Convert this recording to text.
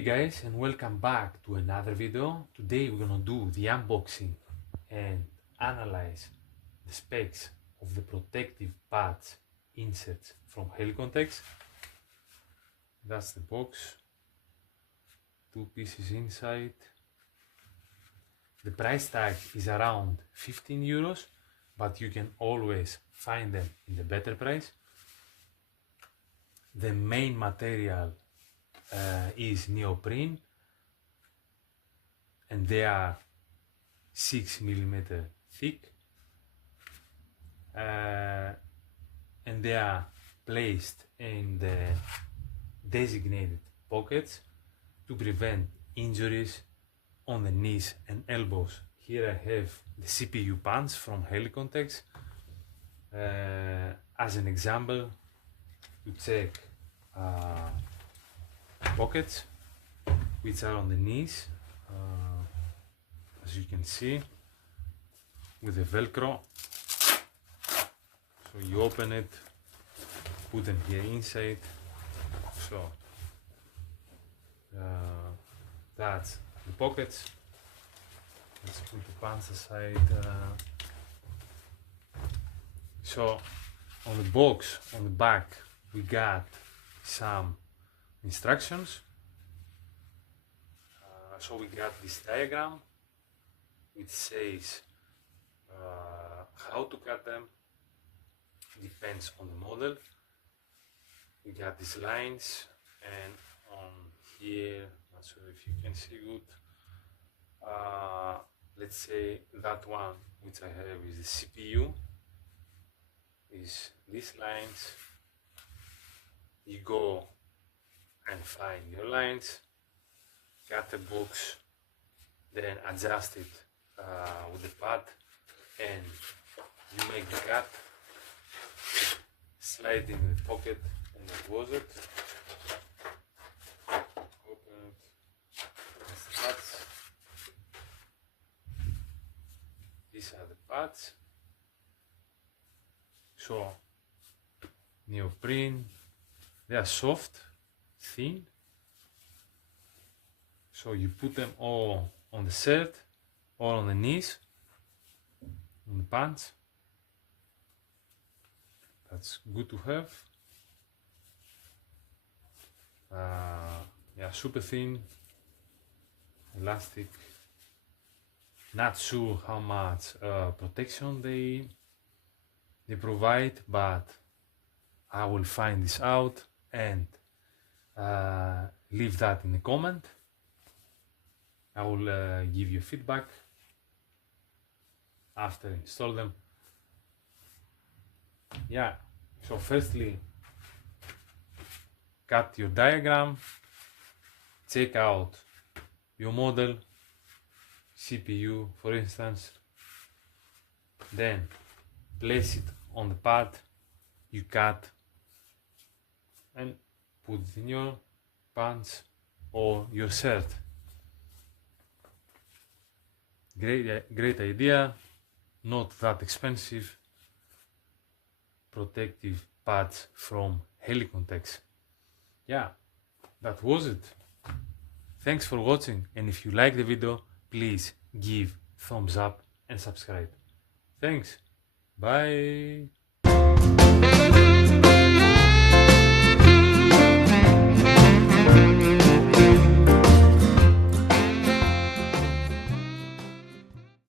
Hey guys, and welcome back to another video. Today we're gonna do the unboxing and analyze the specs of the protective pads inserts from Helikon-Tex. That's the box, 2 pieces inside. The price tag is around 15 euros, but you can always find them in the better price. The main material is neoprene, and they are 6 mm thick, and they are placed in the designated pockets to prevent injuries on the knees and elbows. Here I have the CPU pants from Helikon-Tex as an example to check pockets which are on the knees, as you can see, with the velcro. So you open it, put them here inside. So that's the pockets. Let's put the pants aside. So on the box, on the back, we got some instructions. So we got this diagram which says how to cut them. Depends on the model. We got these lines, and on here, not sure if you can see good, let's say that one which I have is the CPU, is these lines. You go and find your lines, cut the box, then adjust it with the pad, and you make the cut, slide in the pocket, and that was it. Open it, that's the pads. These are the pads. So neoprene, they are soft, thin. So you put them all on the shirt or on the knees, on the pants. That's good to have. Yeah, super thin, elastic. Not sure how much protection they provide, but I will find this out and leave that in the comment. I will give you feedback after install them. Yeah, so firstly, cut your diagram, check out your model, CPU for instance, then place it on the pad you cut and put it in your pants or your shirt. Great idea, not that expensive. Protective pads from Helikon-Tex. Yeah, that was it. Thanks for watching, and if you like the video, please give thumbs up and subscribe. Thanks. Bye.